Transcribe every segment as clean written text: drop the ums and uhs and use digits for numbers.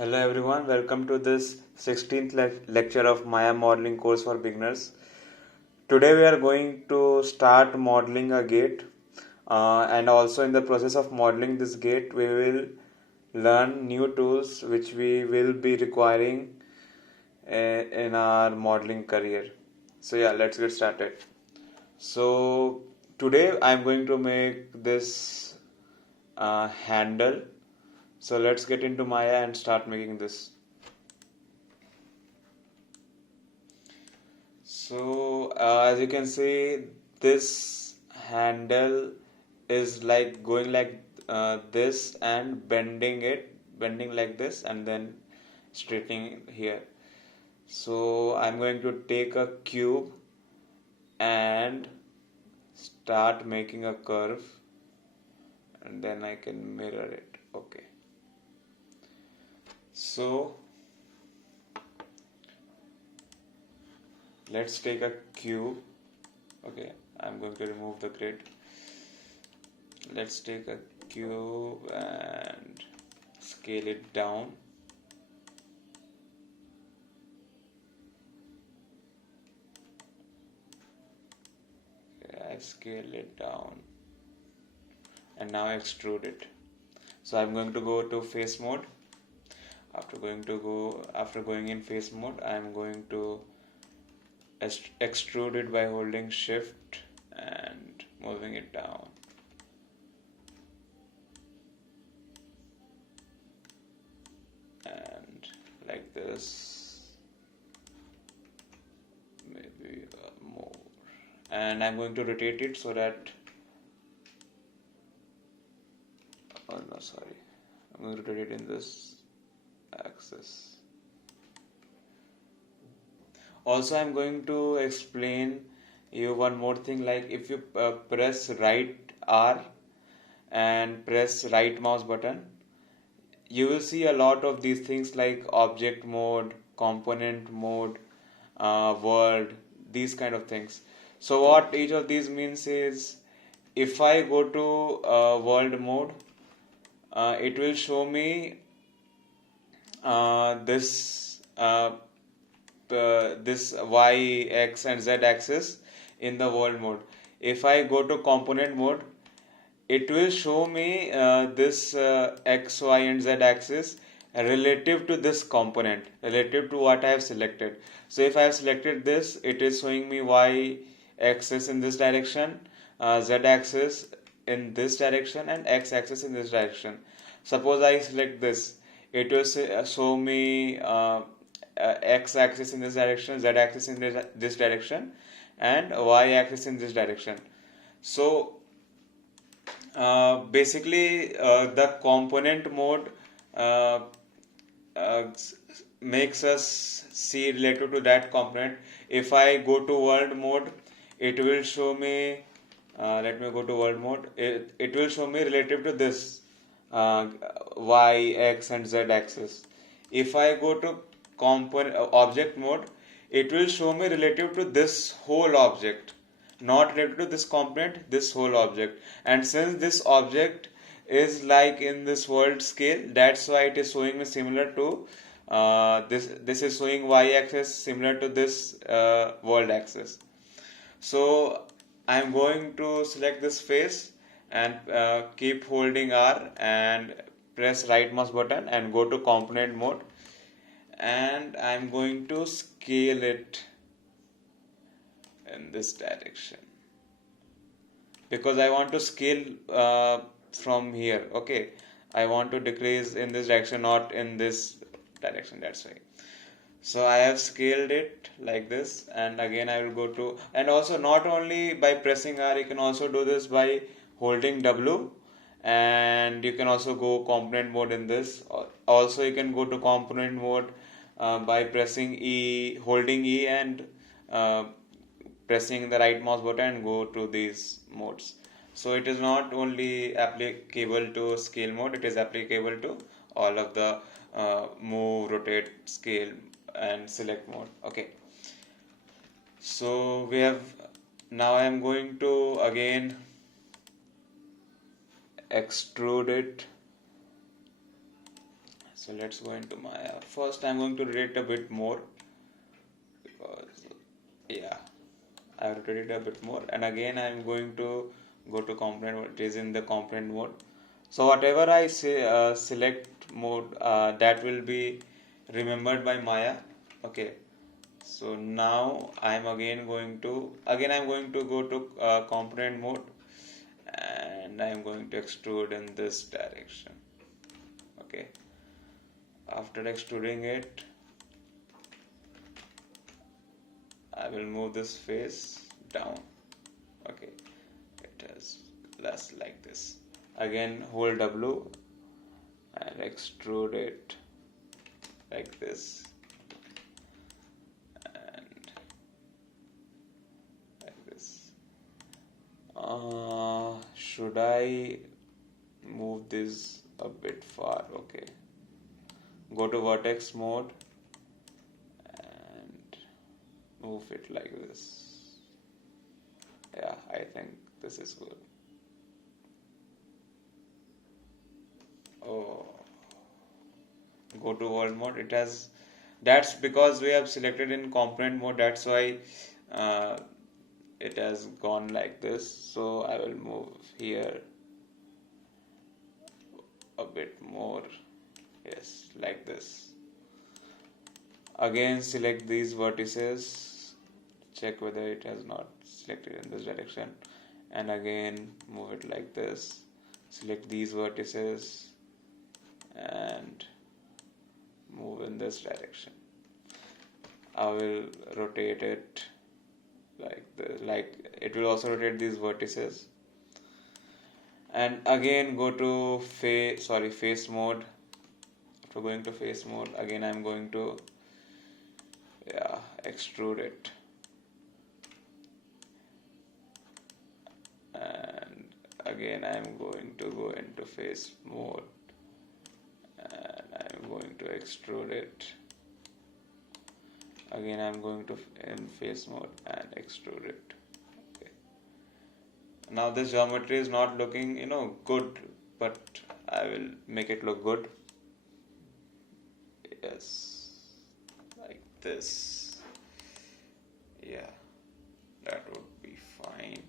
Hello everyone, welcome to this 16th lecture of Maya modeling course for beginners. Today we are going to start modeling a gate and also in the process of modeling this gate we will learn new tools which we will be requiring in our modeling career. So yeah, let's get started. So today I'm going to make this handle. So let's get into Maya and start making this. So as you can see, this handle is like going like this and bending like this and then straightening here. So I'm going to take a cube and start making a curve and then I can mirror it. Okay. So let's take a cube. Okay, I'm going to remove the grid. Let's take a cube and scale it down. Okay, I've scaled it down and now I extrude it. So I'm going to go to face mode. After going in face mode, I'm going to extrude it by holding shift and moving it down. And like this, maybe more. And I'm going to rotate it so that, oh no, sorry, I'm going to rotate it in this axis. Also, I'm going to explain you one more thing, like if you press right R and press right mouse button, you will see a lot of these things like object mode, component mode, world, these kind of things. So what each of these means is, if I go to world mode, it will show me this Y, X and Z axis in the world mode. If I go to component mode, it will show me this X, Y and Z axis relative to this component, relative to what I have selected. So if I have selected this, it is showing me Y axis in this direction, Z axis in this direction and X axis in this direction. Suppose I select this, it will show me X axis in this direction, Z axis in this direction and Y axis in this direction. So basically the component mode uh, uh, makes us see related to that component. If I go to world mode, it will show me, let me go to world mode, it will show me relative to this Y, X and Z axis. If I go to component object mode, it will show me relative to this whole object, not related to this component, this whole object. And since this object is like in this world scale, that's why it is showing me similar to this is showing Y axis similar to this world axis. So I'm going to select this face and keep holding R and press right mouse button and go to component mode, and I'm going to scale it in this direction because I want to scale from here. Okay, I want to decrease in this direction, not in this direction, that's why. So I have scaled it like this, and again I will go to, and also not only by pressing R, you can also do this by holding W, and you can also go component mode in this. Also you can go to component mode by pressing E, holding E and uh, pressing the right mouse button and go to these modes. So it is not only applicable to scale mode, it is applicable to all of the move, rotate, scale and select mode. Okay, so we have, now I am going to again extrude it So let's go into Maya. First I'm going to rotate a bit more, because yeah, I have rotated a bit more, and again I'm going to go to component mode. It is in the component mode. So whatever I say, select mode, that will be remembered by Maya. Okay. So now I'm going to go to component mode, and I'm going to extrude in this direction. Okay. After extruding it, I will move this face down. Okay. It is less like this. Again, hold W and extrude it like this, and like this. Should I move this a bit far? Okay. Go to vertex mode and move it like this. Yeah, I think this is good. Oh, go to world mode. It has, that's because we have selected in component mode, that's why uh, it has gone like this. So I will move here a bit more. Yes, like this. Again, select these vertices, check whether it has not selected in this direction, and again move it like this. Select these vertices and move in this direction. I will rotate it like this, like it will also rotate these vertices. And again go to face mode. After going to face mode, again I'm going to extrude it, and again I'm going to go into face mode, and I'm going to extrude it. Again I'm going to in face mode and extrude it. Okay. Now this geometry is not looking good, but I will make it look good. Yes, like this. Yeah, that would be fine.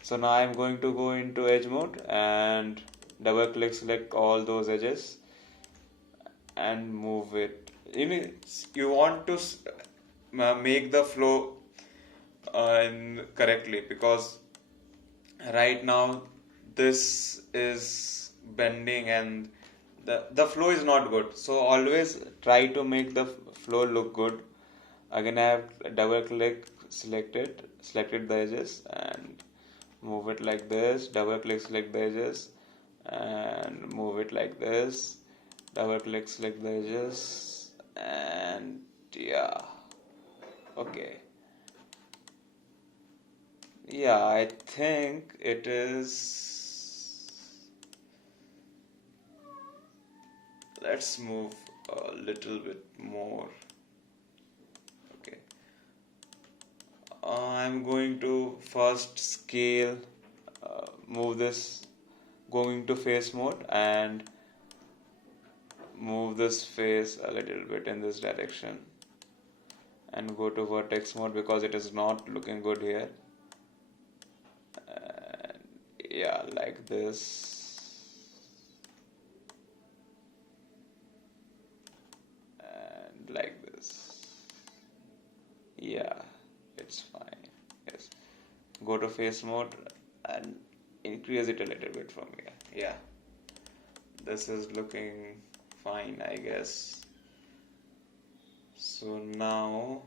So now I'm going to go into edge mode and double click, select all those edges and move it. You want to make the flow correctly, because right now this is bending and the flow is not good. So always try to make the flow look good. Again I have double click, selected the edges and move it like this. Double click, select the edges and move it like this. Double click, select the edges, and yeah, okay. Yeah, I think it is. Let's move a little bit more. Okay. I'm going to first scale, move this, going to face mode and move this face a little bit in this direction, and go to vertex mode because it is not looking good here. And yeah, like this, and like this. Yeah, it's fine. Yes, go to face mode and increase it a little bit from here. Yeah, this is looking fine, I guess. So now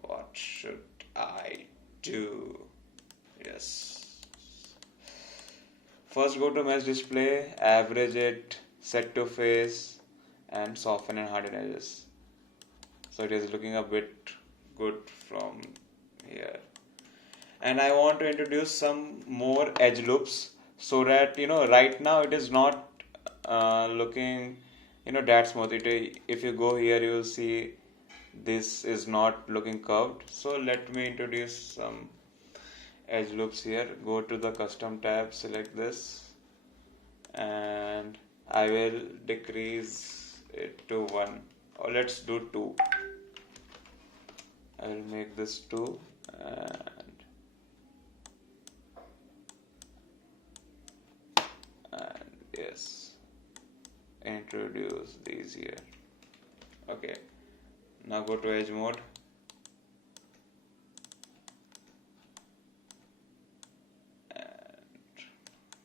what should I do? Yes, first go to mesh display, average it, set to face, and soften and harden edges. So it is looking a bit good from here. And I want to introduce some more edge loops, so that right now it is not looking that smooth. If you go here, you will see this is not looking curved. So let me introduce some edge loops here. Go to the custom tab, select this, and I will decrease it to 1, or let's do 2. I will make this 2, and yes, introduce these here. Okay, now go to edge mode.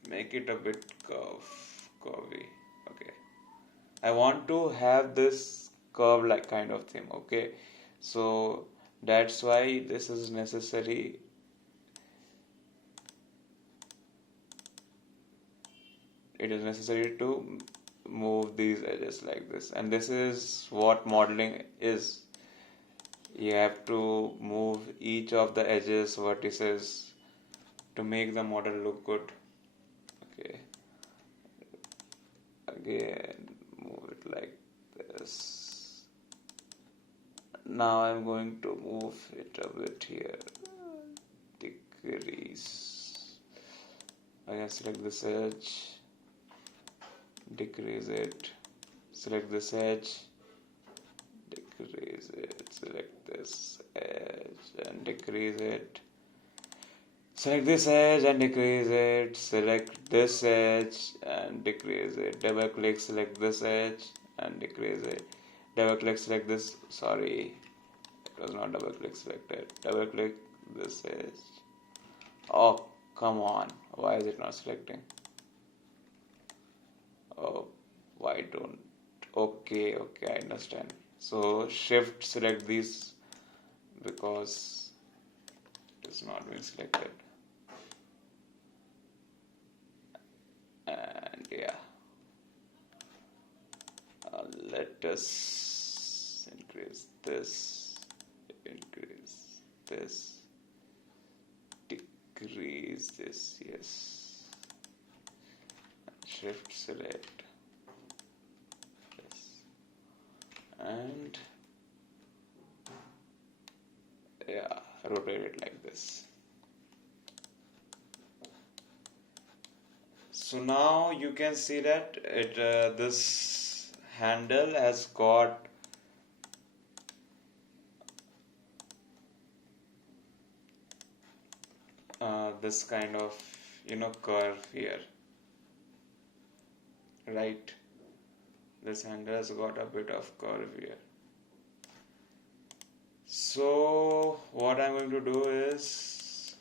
Make it a bit curvy. Okay, I want to have this curve like kind of thing. Okay, so that's why this is necessary. It is necessary to move these edges like this, and this is what modeling is. You have to move each of the edges, vertices, to make the model look good. Okay, again move it like this. Now I'm going to move it a bit here, decrease. Again select this edge, decrease it, select this edge, decrease it, select this edge and decrease it. Select this edge and decrease it, select this edge and decrease it, double click, select this edge and decrease it, double click, select this, sorry, it was not double click selected, double click this edge. Oh, come on, why is it not selecting? Oh, why don't, okay, I understand. So shift select these because it is not being selected. And yeah, let us increase this, decrease this, yes, shift select this, and yeah, rotate it like this. So now you can see that this handle has got this kind of curve here, right? This handle has got a bit of curve here. So what I'm going to do is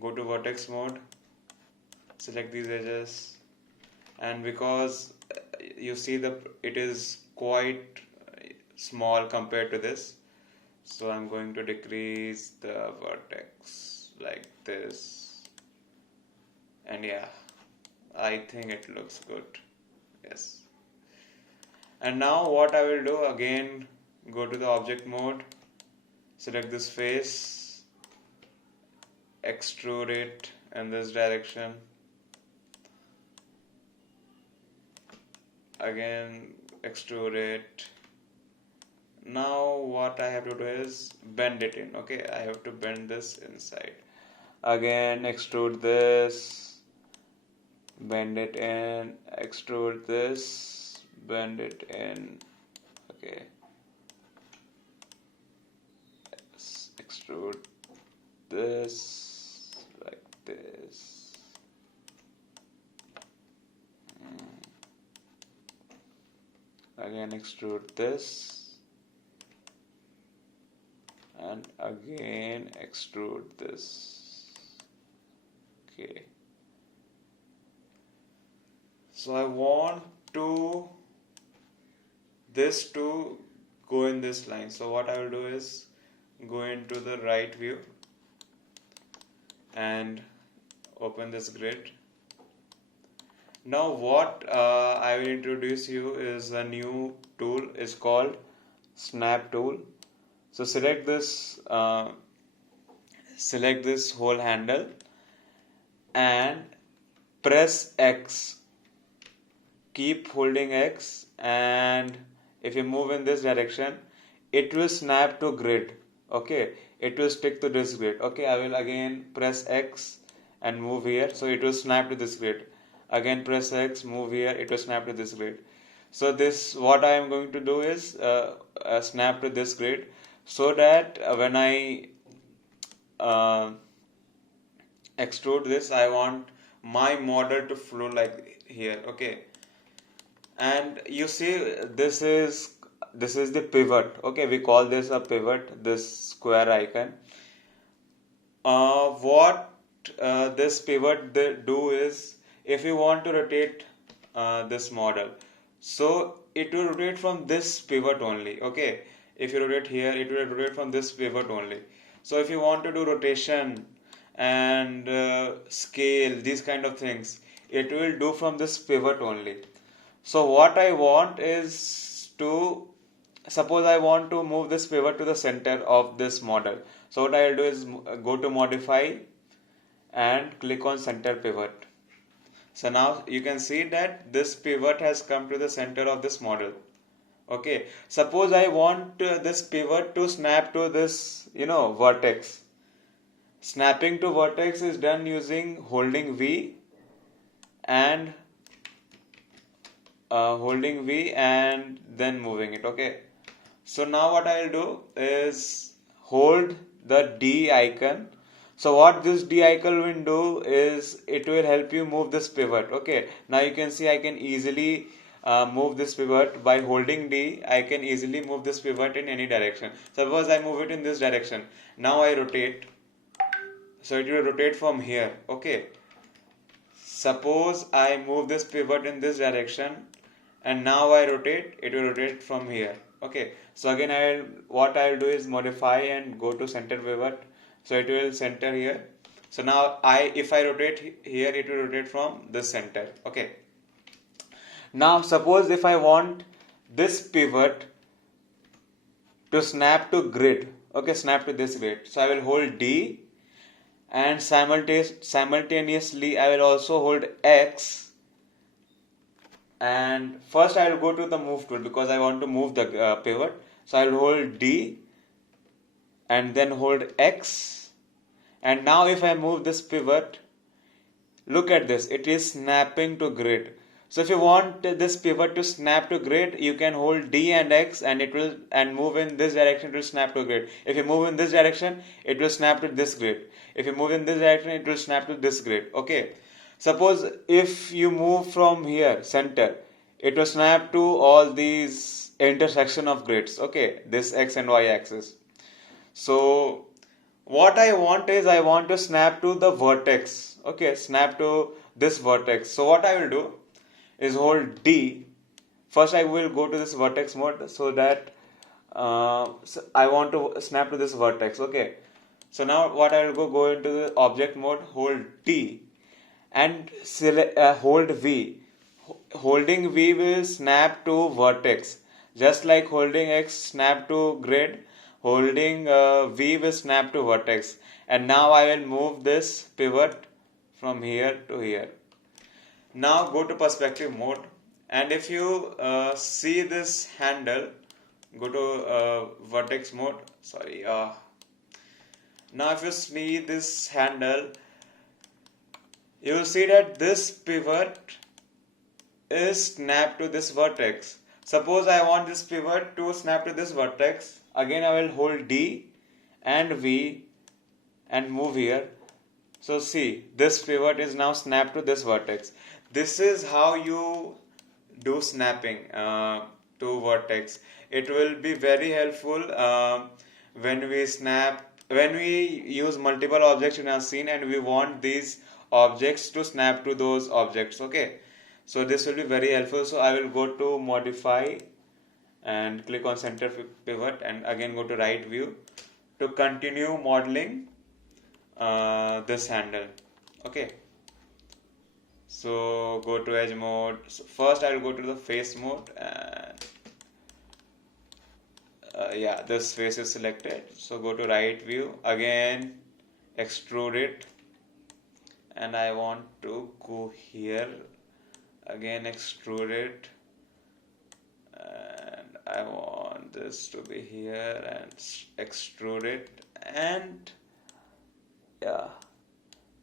go to vertex mode, select these edges, and because you see it is quite small compared to this, so I'm going to decrease the vertex like this, and yeah, I think it looks good. Yes, and now what I will do, again go to the object mode, select this face, extrude it in this direction, again extrude it. Now what I have to do is bend it in. Okay, I have to bend this inside. Again extrude this, bend it in, extrude this, bend it in. Okay, extrude this like this. Again extrude this, and again extrude this. Okay, so I want this to go in this line. So what I will do is go into the right view and open this grid. Now what I will introduce you is a new tool. It's called snap tool. So select this whole handle and press X. Keep holding X, and if you move in this direction, it will snap to grid. Okay, it will stick to this grid. Okay, I will again press X and move here, so it will snap to this grid. again press X, move here, it will snap to this grid. So this, what I am going to do is snap to this grid, so that when I uh, extrude this, I want my model to flow like here. Okay, and you see this is the pivot. Okay, we call this a pivot, this square icon. What this pivot they do is, if you want to rotate this model, so it will rotate from this pivot only. Okay, if you rotate here, it will rotate from this pivot only. So if you want to do rotation and scale, these kind of things, it will do from this pivot only. So what I want is to, suppose I want to move this pivot to the center of this model. So what I'll do is go to modify and click on center pivot. So now you can see that this pivot has come to the center of this model. Okay, suppose I want this pivot to snap to this, vertex. Snapping to vertex is done using holding V and then moving it. Okay, so now what I'll do is hold the D icon. So what this D icon will do is it will help you move this pivot. Okay, now you can see I can easily move this pivot by holding D. I can easily move this pivot in any direction. Suppose I move it in this direction. Now I rotate. So it will rotate from here. Okay. Suppose I move this pivot in this direction and now I rotate, it will rotate from here. Okay, so again what I'll do is modify and go to center pivot, so it will center here. So now if I rotate here, it will rotate from this center. Okay, now suppose if I want this pivot to snap to grid, okay, snap to this grid, so I will hold D and simultaneously I will also hold X. And first I will go to the move tool because I want to move the pivot. So I will hold D and then hold X. And now if I move this pivot, look at this, it is snapping to grid. So if you want this pivot to snap to grid, you can hold D and X and it will, and move in this direction, it will snap to grid. If you move in this direction, it will snap to this grid. If you move in this direction, it will snap to this grid. Okay. Suppose if you move from here, center, it will snap to all these intersection of grids. Okay, this X and Y axis. So what I want is, I want to snap to the vertex. Okay, snap to this vertex. So what I will do is hold D. First I will go to this vertex mode, so that so I want to snap to this vertex. Okay, so now what I will go into the object mode, hold D and select, hold V. Holding V will snap to vertex, just like holding X snap to grid. Holding V will snap to vertex. And now I will move this pivot from here to here. Now go to perspective mode, and if you see this handle, go to vertex mode. Sorry. Now if you see this handle, you will see that this pivot is snapped to this vertex. Suppose I want this pivot to snap to this vertex. Again I will hold D and V and move here. So see, this pivot is now snapped to this vertex. This is how you do snapping to vertex. It will be very helpful when we use multiple objects in our scene and we want these objects to snap to those objects. Okay, so this will be very helpful. So I will go to modify and click on center pivot and again go to right view to continue modeling this handle. Okay, so go to edge mode. So first I will go to the face mode and yeah, this face is selected. So go to right view, again extrude it, and I want to go here, again extrude it, and I want this to be here and extrude it, and yeah,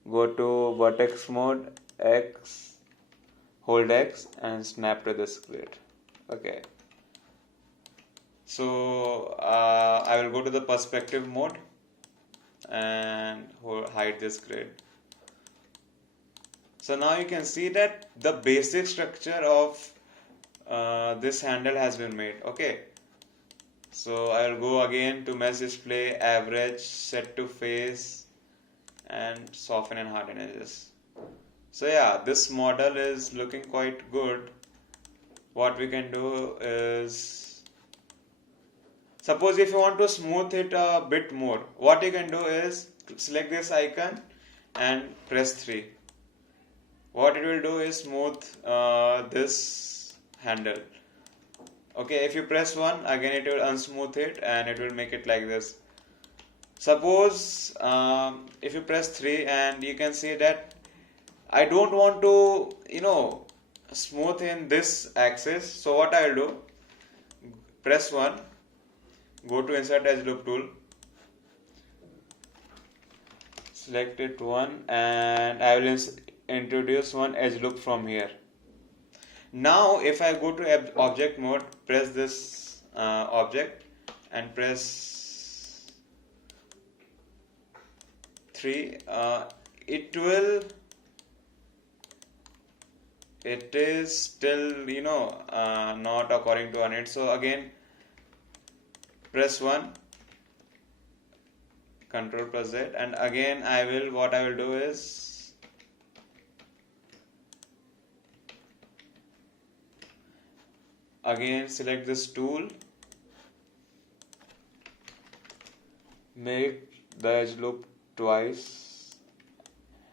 go to vertex mode, X, hold X and snap to this grid. Okay, so I will go to the perspective mode and hide this grid. So now you can see that the basic structure of this handle has been made. Okay, so I will go again to mesh display, average, set to face, and soften and harden edges. So yeah, this model is looking quite good. What we can do is, suppose if you want to smooth it a bit more, what you can do is select this icon and press 3. What it will do is smooth this handle. Okay, if you press 1, again it will unsmooth it and it will make it like this. Suppose if you press 3, and you can see that I don't want to, smooth in this axis. So what I will do, press 1, go to insert edge loop tool, select it 1, and I will introduce one edge loop from here. Now if I go to object mode, press this object and press 3, it is still not according to our need. So again press 1, Control plus Z, and again what I will do is again select this tool, make the edge loop twice,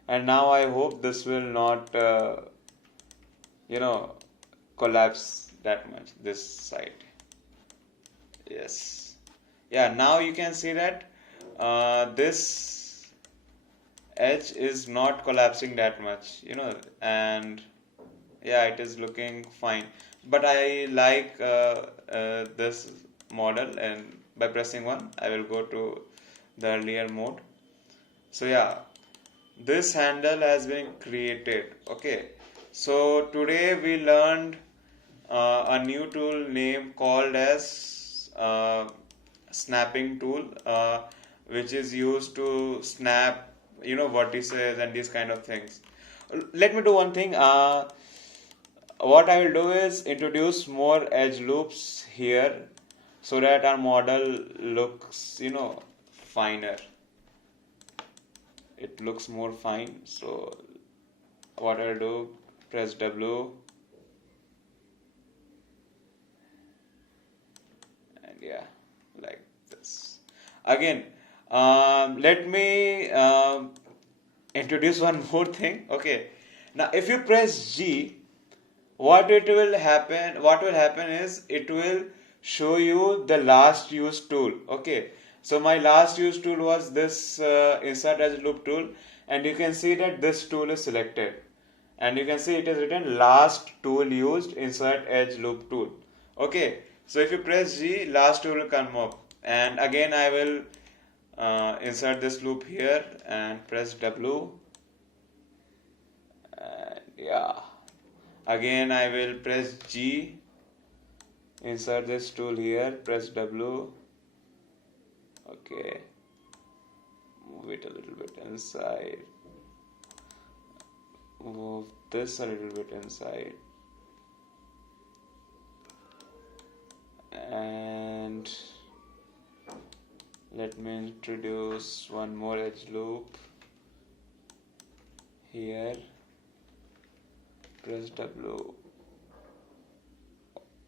and now I hope this will not collapse that much, this side. Yes, yeah, now you can see that this edge is not collapsing that much, and yeah, it is looking fine. But I like this model, and by pressing 1 I will go to the earlier mode. So yeah, this handle has been created. Okay, so today we learned a new tool name called as snapping tool, which is used to snap vertices and these kind of things. Let me do one thing. What I will do is introduce more edge loops here so that our model looks finer. It looks more fine. So what I'll do, press W, and yeah, like this. Again, let me introduce one more thing. Okay, now if you press G, what will happen is it will show you the last used tool. Okay, so my last used tool was this insert edge loop tool, and you can see that this tool is selected, and you can see it is written last tool used, insert edge loop tool. Okay, so if you press G, last tool will come up, and again I will insert this loop here and press W, and yeah, again I will press G, insert this tool here, press W. Okay, move it a little bit inside, move this a little bit inside, and let me introduce one more edge loop here, press W.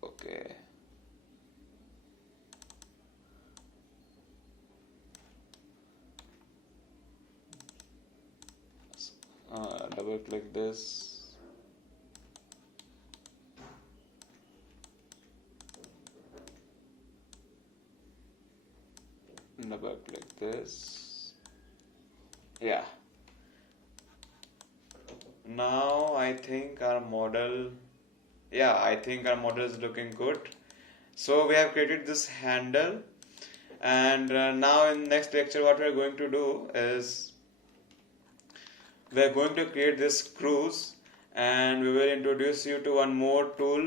Okay, double click this, double click this. Yeah, now I think our model is looking good. So we have created this handle, and now in next lecture what we are going to do is we are going to create this screws, and we will introduce you to one more tool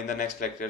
in the next lecture.